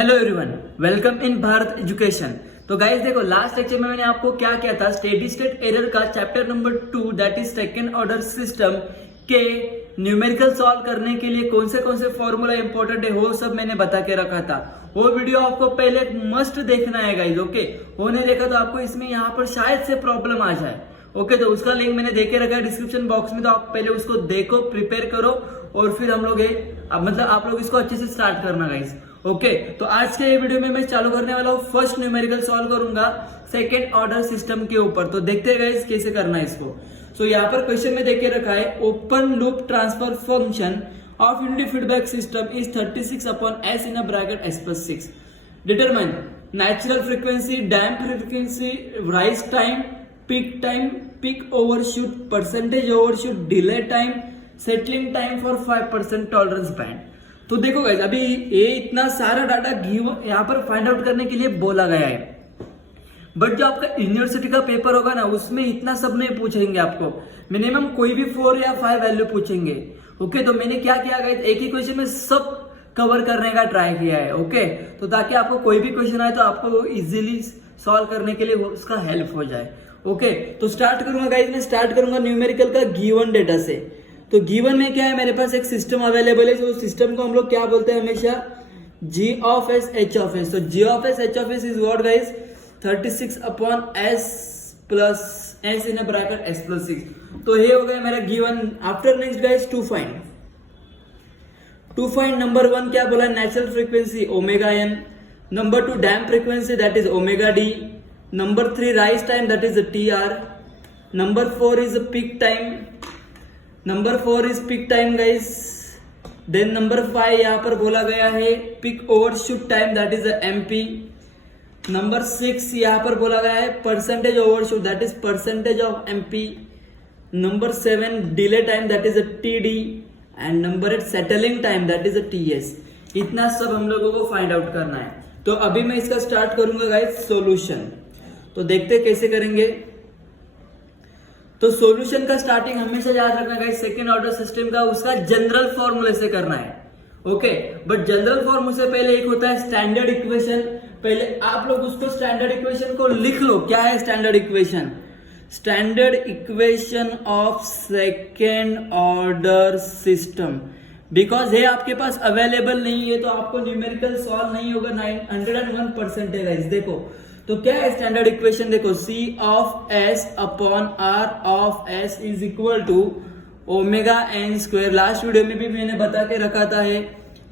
Hello everyone, welcome in Bharat education. तो guys देखो, last lecture में मैंने आपको क्या किया था, स्टेडी स्टेट एरर का chapter number 2 that is second order system के न्यूमेरिकल सॉल्व करने के लिए कौन से फॉर्मूला इंपॉर्टेंट है वो सब मैंने बता के रखा था। वो वीडियो आपको पहले मस्ट देखना है गाइस। ओके, वो नहीं देखा तो आपको इसमें यहाँ पर शायद से प्रॉब्लम आ जाए। ओके, तो उसका लिंक मैंने देके रखा है डिस्क्रिप्शन बॉक्स में, तो आप पहले उसको देखो, प्रिपेयर करो और फिर हम लोग मतलब आप लोग इसको अच्छे से स्टार्ट करना गाइस। ओके, तो आज के ये वीडियो में मैं चालू करने वाला हूँ, फर्स्ट न्यूमेरिकल सॉल्व करूंगा सेकेंड ऑर्डर सिस्टम के ऊपर। तो देखते हैं गाइस कैसे करना है इसको। सो यहाँ पर क्वेश्चन में देके रखा है, open loop transfer function of unity feedback system is 36 upon S in a bracket s plus 6। Determine natural frequency, damp frequency, rise time, peak overshoot, percentage overshoot, delay time, settling time for 5% tolerance band. तो देखो guys, अभी ये इतना सारा data यहाँ पर find out करने के लिए बोला गया है, बट जो आपका यूनिवर्सिटी का पेपर होगा ना, उसमें इतना सब नहीं पूछेंगे आपको। मिनिमम कोई भी 4 या 5 वैल्यू पूछेंगे। ओके, तो मैंने क्या किया गाइस, एक ही क्वेश्चन में सब कवर करने का ट्राई किया है। ओके, तो ताकि आपको कोई भी क्वेश्चन आए तो आपको इजीली सॉल्व करने के लिए उसका हेल्प हो जाए। ओके, तो स्टार्ट करूंगा गाइस, मैं स्टार्ट करूंगा न्यूमेरिकल का गिवन डेटा से। तो गिवन में क्या है, मेरे पास एक सिस्टम अवेलेबल है। जो सिस्टम को हम लोग क्या बोलते हैं हमेशा, G of s H of s. तो G of s H of s is what guys, 36 upon s plus s in a bracket s plus 6। तो ये हो गया मेरा given. After next guys, to find number 1 क्या बोला, natural frequency omega n, number 2 damp frequency that is omega d, number 3 rise time that is t r, number 4 is peak time, number 4 is peak time guys. Then number 5 यहाँ पर बोला गया है peak overshoot time that is MP. Number 6 यहाँ पर बोला गया है percentage overshoot that is percentage of MP. Number 7 delay time that is TD and number 8 settling time that is TS. इतना सब हम लोगों को फाइंड आउट करना है। तो अभी मैं इसका स्टार्ट करूंगा गाइस सॉल्यूशन। तो देखते कैसे करेंगे। तो सॉल्यूशन का स्टार्टिंग हमेशा याद रखना गाइस, सेकंड ऑर्डर सिस्टम का उसका जनरल फॉर्मूले से करना है। ओके, बट जनरल फॉर्मूले से पहले एक होता है स्टैंडर्ड इक्वेशन। पहले आप लोग उसको स्टैंडर्ड इक्वेशन को लिख लो। क्या है standard equation? Standard equation of second order system. Because ये आपके पास अवेलेबल नहीं है तो आपको न्यूमेरिकल सॉल्व नहीं होगा। 901% है गाइस। देखो तो क्या है स्टैंडर्ड इक्वेशन, देखो C of s upon R of s is equal to omega n square. Last video में भी मैंने बता के रखा था, है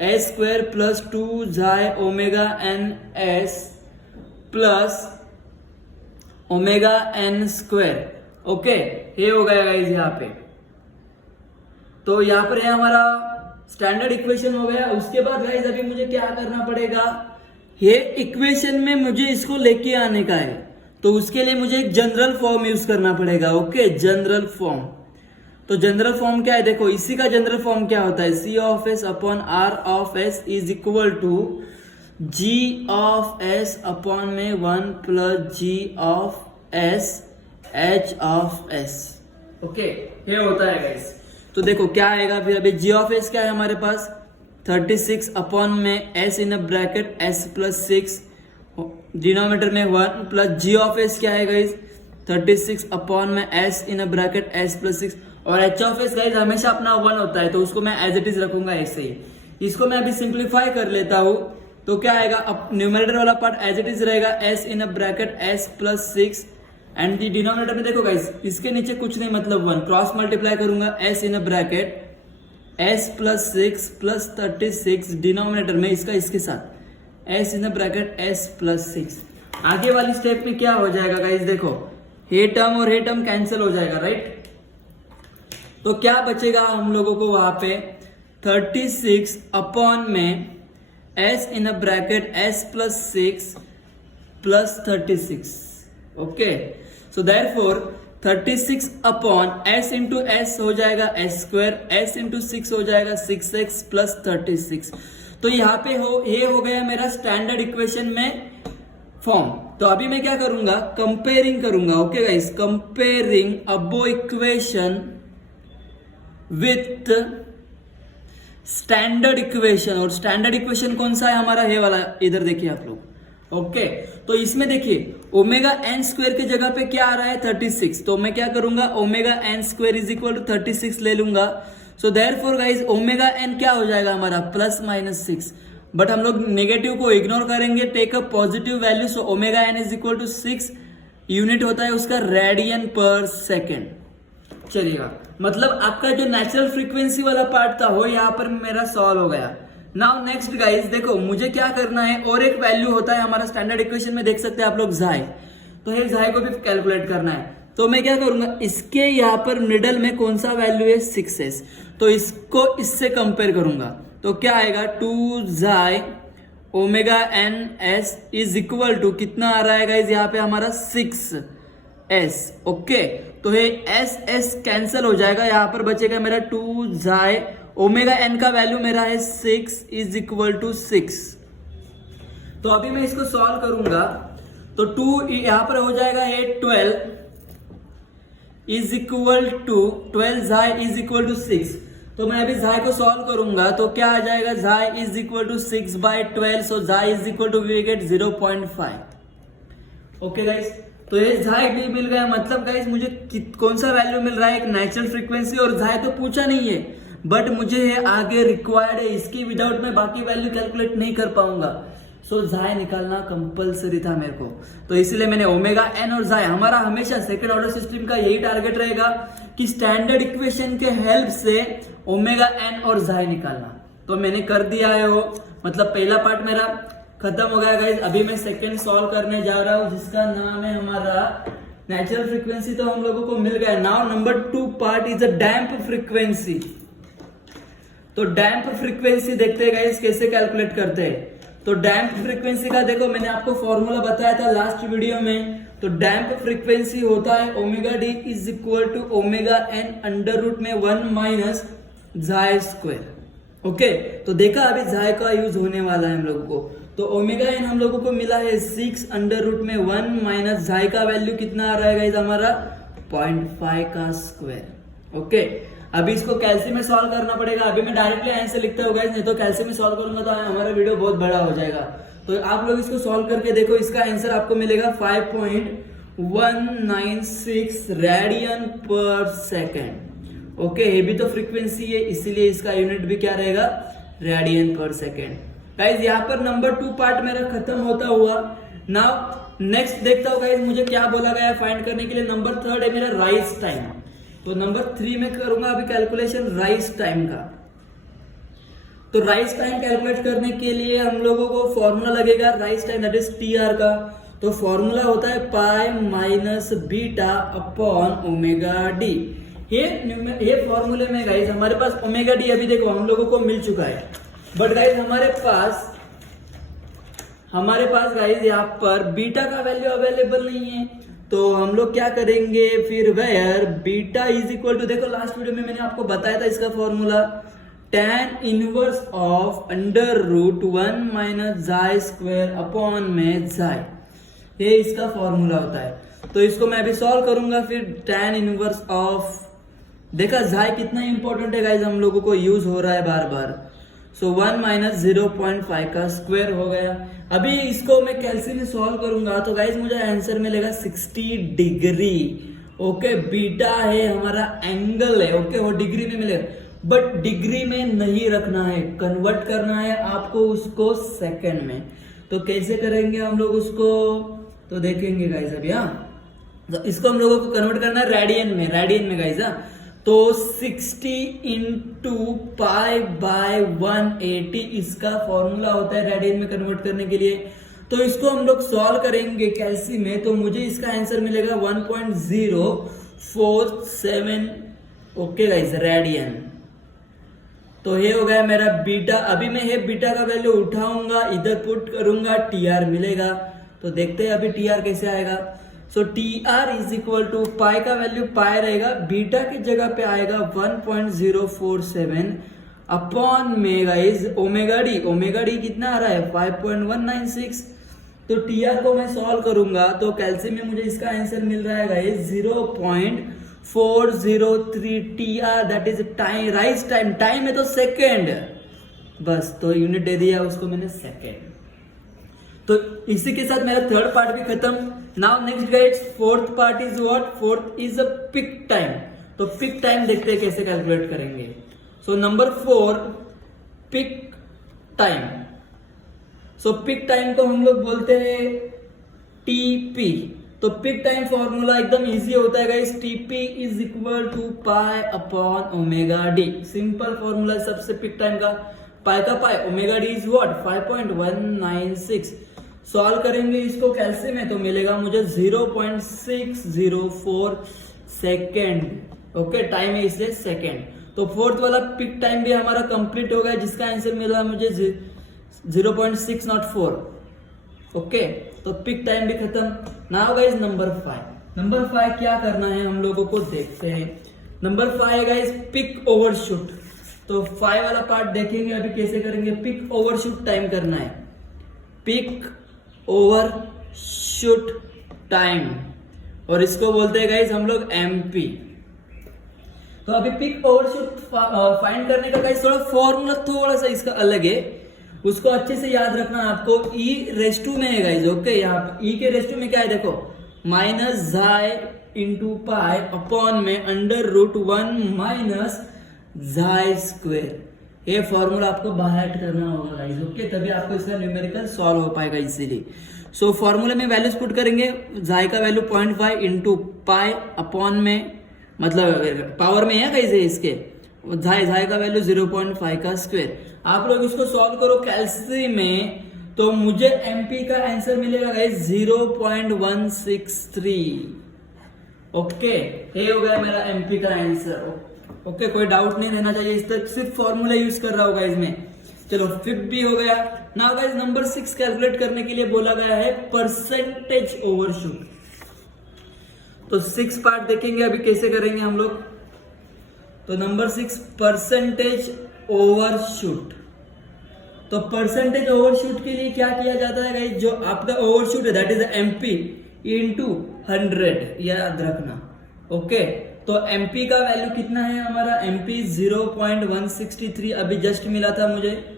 S square plus 2 zeta omega n s plus omega n square. Okay, ये हो गया गाइस यहाँ पे। तो यहाँ पर है हमारा स्टैंडर्ड इक्वेशन हो गया। उसके बाद गाइस अभी मुझे क्या करना पड़ेगा, ये इक्वेशन में मुझे इसको लेके आने का है। तो उसके लिए मुझे एक जनरल फॉर्म यूज करना पड़ेगा। Okay, general form. तो जनरल फॉर्म क्या है, देखो इसी का जनरल फॉर्म क्या होता है, C of s upon R of s is equal to G of s upon में 1 plus G of s H of s. Okay, ये होता है गाइस। तो देखो क्या आएगा फिर, अभी जी ऑफ एस क्या है हमारे पास, 36 अपॉन में s in a bracket s plus 6, denominator में 1 प्लस जी ऑफ एस क्या है गाइस, 36 अपॉन में s in a bracket s plus 6। और h ऑफ एस गाइस हमेशा अपना 1 होता है, तो उसको मैं एज इट इज रखूंगा ऐसे ही। इसको मैं अभी सिंप्लीफाई कर लेता हूं। तो क्या आएगा, अब न्यूमरेटर वाला पार्ट एज इट इज रहेगा, s in a bracket s plus 6 and the denominator में देखो गाइस इसके नीचे कुछ नहीं मतलब 1, क्रॉस मल्टीप्लाई करूंगा s in a bracket s plus 6 plus 36 denominator में इसका इसके साथ s in bracket s plus 6। आगे वाली स्टेप में क्या हो जाएगा गाइस, देखो ये टर्म और ये टर्म कैंसिल हो जाएगा, राइट। तो क्या बचेगा हम लोगों को वहां पे, 36 अपॉन में s in bracket s plus 6 plus 36। Okay, so therefore 36 upon s into S हो जाएगा s स्क्वायर, s इंटू 6 हो जाएगा 6x प्लस 36। तो यहाँ पे ये हो गया मेरा स्टैंडर्ड इक्वेशन में फॉर्म। तो अभी मैं क्या करूंगा, कंपेयरिंग करूंगा। Okay guys, comparing above equation with standard equation, और स्टैंडर्ड इक्वेशन कौन सा है हमारा, ये वाला, इधर देखिए आप लोग। ओके, तो इसमें देखिए ओमेगा एन स्क्वायर के जगह पे क्या आ रहा है 36, तो मैं क्या करूंगा omega n square is equal to 36 ले लूंगा। So therefore guys omega n क्या हो जाएगा हमारा +-6, बट हम लोग नेगेटिव को इग्नोर करेंगे, take a positive value. So omega n is equal to 6, unit होता है उसका रेडियन पर सेकेंड। चलिएगा, मतलब आपका जो नेचुरल फ्रीक्वेंसी वाला पार्ट था वो यहाँ पर मेरा सॉल्व हो गया। नाउ नेक्स्ट गाइस देखो मुझे क्या करना है, और एक वैल्यू होता है हमारा स्टैंडर्ड इक्वेशन में, देख सकते हैं आप लोग झाई, तो ये झाई को भी कैलकुलेट करना है। तो मैं क्या करूंगा, इसके यहाँ पर मिडल में कौन सा वैल्यू है 6s, तो इसको इससे कंपेयर करूंगा, तो क्या आएगा 2 xi omega n s is equal to कितना आ रहा है गाइस यहाँ पे हमारा 6s। ओके, तो ये एस एस कैंसिल हो जाएगा, यहाँ पर बचेगा मेरा 2 झाई ओमेगा एन का वैल्यू मेरा है 6 इज इक्वल टू 6। तो अभी मैं इसको सॉल्व करूंगा, तो 2 यहां पर हो जाएगा ये 12 is equal to 12 xi is equal to 6। तो मैं अभी झाई को सॉल्व करूंगा, तो क्या आ जाएगा xi is equal to 6/12, so xi is equal to we get 0.5। Okay guys, तो ये झाई भी मिल गया, मतलब गाइस मुझे कौन सा वैल्यू मिल रहा है, एक नेचुरल फ्रीक्वेंसी, और झाई तो पूछा नहीं है, बट मुझे ये आगे रिक्वायर्ड है, इसकी विदाउट मैं बाकी वैल्यू कैलकुलेट नहीं कर पाऊंगा। सो झाई निकालना कंपलसरी था मेरे को, तो इसलिए मैंने ओमेगा एन और झाई, हमारा हमेशा सेकंड ऑर्डर सिस्टम का यही टारगेट रहेगा कि स्टैंडर्ड इक्वेशन के हेल्प से ओमेगा एन और झाई निकालना। तो मैंने कर दिया है वो, मतलब पहला पार्ट मेरा खत्म हो गया गाइस। अभी मैं सेकंड सॉल्व करने जा रहा हूं, जिसका नाम है हमारा नेचुरल फ्रीक्वेंसी, तो हम लोगों को मिल गया। Now number 2 part is a damp frequency. तो डैम्प फ्रीक्वेंसी देखते हैं गाइस कैसे कैलकुलेट करते हैं। तो डैम्प फ्रीक्वेंसी का देखो मैंने आपको फॉर्मूला बताया था लास्ट वीडियो में। तो डैम्प फ्रीक्वेंसी होता है omega d is equal to omega n under root में 1 माइनस झाई स्क्वायर। ओके, तो देखा अभी झाई का यूज होने वाला है हम लोगों को। तो ओमेगा एन हम लोगों को मिला है 6 अंडर रूट में 1 माइनस झाई का वैल्यू कितना आ रहा है गाइस हमारा 0.5 का स्क्वायर। ओके, अभी इसको कैल्सी में सॉल्व करना पड़ेगा। अभी मैं डायरेक्टली आंसर लिखता हूँ गाइस, नहीं तो कैल्सी में सॉल्व करूंगा तो हमारा वीडियो बहुत बड़ा हो जाएगा। तो आप लोग इसको सॉल्व करके देखो, इसका आंसर आपको मिलेगा 5.196 रेडियन पर सेकेंड। ओके, ये भी तो फ्रीक्वेंसी है, इसीलिए इसका यूनिट भी क्या रहेगा रेडियन पर सेकेंड। गाइस यहाँ पर नंबर 2 पार्ट मेरा खत्म होता हुआ। नाउ नेक्स्ट देखता हूँ गाइस मुझे क्या बोला गया फाइंड करने के लिए। नंबर 3 है मेरा राइज टाइम। तो नंबर 3 में करूंगा अभी कैलकुलेशन राइज टाइम का। तो राइज टाइम कैलकुलेट करने के लिए हम लोगों को फॉर्मूला लगेगा rise time, that is TR का। तो फॉर्मूला होता है pi minus beta upon omega D. ये फॉर्मूले में गाइस हमारे पास ओमेगा डी अभी देखो हम लोगों को मिल चुका है, बट गाइस हमारे पास गाइस यहाँ पर बीटा का वैल्यू अवेलेबल नहीं है। तो हम लोग क्या करेंगे फिर, where beta is equal to, देखो लास्ट वीडियो में मैंने आपको बताया था इसका formula, tan inverse of under root 1 minus xi square upon में झाई, ये इसका फॉर्मूला होता है। तो इसको मैं अभी सॉल्व करूंगा। फिर tan इनवर्स ऑफ, देखा झाई कितना इंपॉर्टेंट है गाइस, हम लोगों को यूज हो रहा है बार बार। सो 1 माइनस 0.5 का स्क्वायर हो गया। अभी इसको मैं कैल्सी में सॉल्व करूंगा तो गाइस मुझे आंसर मिलेगा 60 डिग्री। ओके, बीटा है हमारा एंगल है, ओके वो डिग्री में मिलेगा, बट डिग्री में नहीं रखना है, कन्वर्ट करना है आपको उसको सेकंड में। तो कैसे करेंगे हम लोग उसको, तो देखेंगे गाइस अभी। तो इसको हम लोगों को कन्वर्ट करना है रेडियन में गाइस। तो 60 इंटू पाई बाय 180 इसका फॉर्मूला होता है रेडियन में कन्वर्ट करने के लिए। तो इसको हम लोग सॉल्व करेंगे कैल्सी में, तो मुझे इसका आंसर मिलेगा 1.047 ओके गाइस रेडियन। तो ये हो गया मेरा बीटा। अभी मैं ये बीटा का वैल्यू उठाऊंगा, इधर पुट करूंगा, टीआर मिलेगा। तो देखते हैं अभी टीआर कैसे आएगा। सो टीआर इज इक्वल टू पाई का वैल्यू पाई रहेगा, बीटा की जगह पे आएगा 1.047 अपॉन में गाइस ओमेगा डी कितना आ रहा है 5.196। तो टीआर को मैं सॉल्व करूंगा तो कैल्सी में मुझे इसका आंसर मिल रहा है guys 0.403 TR, that is time, rise time है तो सेकेंड। बस, तो यूनिट दे दिया उसको मैंने सेकेंड। तो इसी के साथ मेरा थर्ड पार्ट भी खत्म। Now next guys, fourth part is what? Fourth is a peak time. तो पिक टाइम देखते हैं कैसे कैलकुलेट करेंगे। So number 4, peak time. So peak time को हम लोग बोलते हैं टीपी। तो पिक टाइम फॉर्मूला एकदम इजी होता है guys, TP is equal to pi upon omega d. Simple formula सबसे पिक टाइम का, पाई का pi, omega d is what? 5.196। Solve करेंगे इसको कैसे में, तो मिलेगा मुझे 0.604 सेकेंड। ओके, टाइम है इसलिए सेकेंड। तो फोर्थ वाला पिक टाइम भी हमारा कंप्लीट हो गया, जिसका आंसर मिला मुझे 0.604। ओके, तो पिक टाइम भी खत्म। Now guys number 5। नंबर 5 क्या करना है हम लोगों को देखते हैं। Number 5 guys, peak overshoot. तो 5 वाला पार्ट देखेंगे अभी कैसे करेंगे। पिक ओवरशूट टाइम करना है, पिक ओवरशूट टाइम, और इसको बोलते हैं गाइस हम लोग एमपी। तो अभी पिक ओवरशूट फाइंड करने का गाइस थोड़ा फॉर्मूला थोड़ा सा इसका अलग है, उसको अच्छे से याद रखना आपको। e⁻² में है गाइस। ओके, यहाँ e के रेस्टू में क्या है देखो, माइनस झाई इंटू पाई अपॉन में √1 माइनस झाई स्क्वेयर। ये फॉर्मूला आपको बाहर करना होगा गाइस। ओके, तभी आपको इसका न्यूमेरिकल सॉल्व हो पाएगा इजीली। सो फॉर्मूले में वैल्यूज पुट करेंगे। झाई का वैल्यू 0.5 इंटू पाई अपॉन में, मतलब पावर में है गाइस इसके, झाई का वैल्यू 0.5 का स्क्वायर। आप लोग इसको सॉल्व करो कैलसी में, तो मुझे एमपी का आंसर मिलेगा गाइस 0.163। ओके, ये हो गया मेरा एमपी का आंसर। ओके, कोई डाउट नहीं रहना चाहिए, इस तक सिर्फ फॉर्मूला यूज कर रहा होगा इसमें। चलो, फिफ्थ भी हो गया। नाउ गाइस नंबर 6 कैलकुलेट करने के लिए बोला गया है परसेंटेज ओवरशूट। तो 6 पार्ट देखेंगे अभी कैसे करेंगे हम लोग। तो नंबर 6, परसेंटेज ओवरशूट। तो परसेंटेज ओवरशूट के लिए क्या किया जाता है गाइस, जो आपका ओवरशूट है दैट इज एमपी इंटू 100, याद रखना। ओके, तो एमपी का वैल्यू कितना है हमारा, एमपी 0.163 अभी जस्ट मिला था मुझे।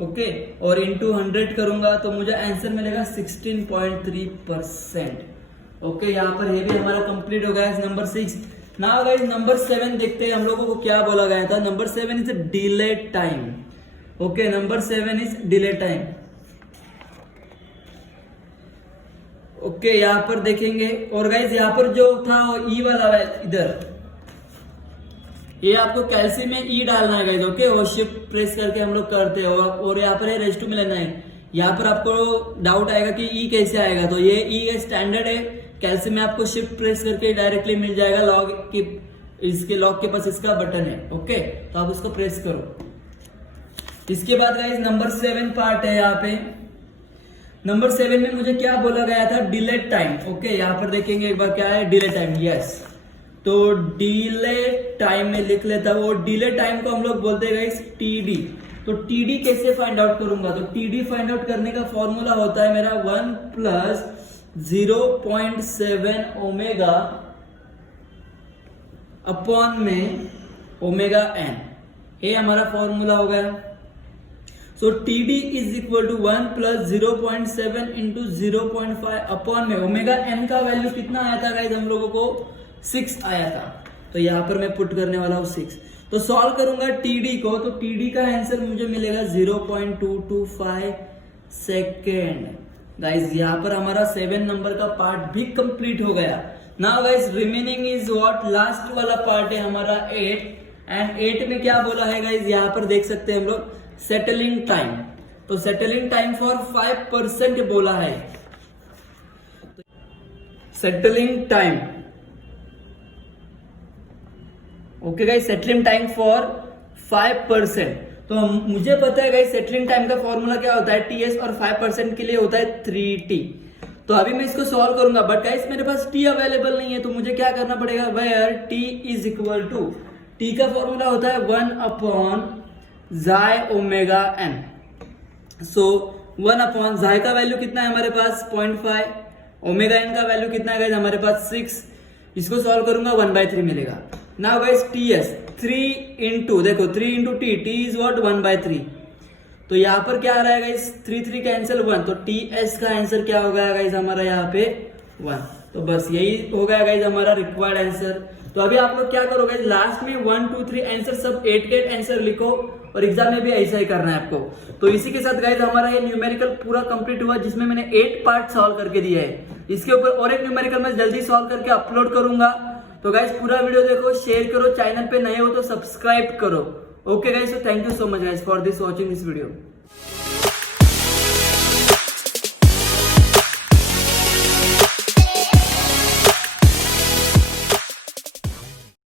ओके, और इंटू 100 करूंगा तो मुझे आंसर मिलेगा 16.3%। ओके, यहाँ पर ये भी हमारा कंप्लीट हो गया नंबर 6। नाउ गाइस नंबर 7 देखते हैं हम लोगों को क्या बोला गया था। Number 7 is delay time. Okay, number 7 is delay time. Okay, यहाँ पर देखेंगे, और गाइस यहाँ पर जो था वो ई वाला इधर, ये आपको कैल्सी में ई डालना है गाइस। ओके, वो शिफ्ट प्रेस करके हम लोग करते हैं, और यहाँ पर रेस्टू में लेना है। यहाँ पर आपको डाउट आएगा कि ई कैसे आएगा, तो ये ई स्टैंडर्ड है। कैल्सी में आपको शिफ्ट प्रेस करके डायरेक्टली मिल जाएगा। लॉक की इसके लॉक के पास इसका बटन है। ओके, तो आप उसको प्रेस करो। इसके बाद गाइस नंबर 7 पार्ट है यहाँ पे। नंबर 7 में मुझे क्या बोला गया था, डिले टाइम। ओके, यहाँ पर देखेंगे एक बार क्या है, डिले टाइम। यस, तो डिले टाइम में लिख लेता हूँ। डिले टाइम को हम लोग बोलते हैं गाइस टीडी। तो टीडी कैसे फाइंड आउट करूंगा, तो टीडी फाइंड आउट करने का फॉर्मूला होता है मेरा 1 + 0.7 ओमेगा अपॉन में ओमेगा एन। ये हमारा फॉर्मूला हो गया। So TD is equal to 1 + 0.7 into 0.5 upon में ओमेगा एन का वैल्यू कितना आया था गाइस हम लोगों को, 6 आया था। तो यहां पर मैं पुट करने वाला हूं 6। तो सॉल्व करूंगा टीडी को, तो टीडी का आंसर मुझे मिलेगा 0.225 सेकेंड। गाइस यहाँ पर हमारा 7 नंबर का पार्ट भी कंप्लीट हो गया। Now guys remaining is what, last वाला पार्ट है हमारा 8। एंड 8 में क्या बोला है गाइस, यहाँ पर देख सकते हैं हम लोग, सेटलिंग टाइम। तो सेटलिंग टाइम फॉर 5% बोला है। Settling time, okay guys, settling time for 5%। तो मुझे पता है गाइस सेटलिंग टाइम का फॉर्मूला क्या होता है, टीएस, और 5% के लिए होता है 3t। तो अभी मैं इसको सॉल्व करूंगा, बट गाइस मेरे पास t अवेलेबल नहीं है, तो मुझे क्या करना पड़ेगा, where t is equal to, t का फॉर्मूला होता है 1/झाई ओमेगा n। सो 1/, झाई का वैल्यू कितना है हमारे पास 0.5, ओमेगा n का वैल्यू कितना है गाइस हमारे पास 6। इसको सॉल्व करूंगा 1/3 मिलेगा। नाउ गाइस टीएस 3 इंटू, देखो 3 into T, T is what 1/3। तो यहाँ पर क्या आ रहा है गाइस, 3 3 कैंसिल 1, तो TS का आंसर क्या होगा गाइस हमारा यहाँ पे 1। तो बस यही हो गया गाइस हमारा रिक्वायर्ड आंसर। तो अभी आप लोग क्या करो गाइस, लास्ट में 1 2 3 आंसर सब 8 के 8 आंसर लिखो और एग्जाम में भी ऐसा ही करना है आपको। तो इसी के साथ गाइस हमारा ये न्यूमेरिकल पूरा कंप्लीट हुआ, जिसमें मैंने 8 पार्ट सॉल्व करके दिया है। इसके ऊपर और एक न्यूमेरिकल मैं जल्दी सॉल्व करके अपलोड करूंगा। तो गाइस पूरा वीडियो देखो, शेयर करो, चैनल पे नए हो तो सब्सक्राइब करो। Okay guys, so thank you so much guys for this watching this video.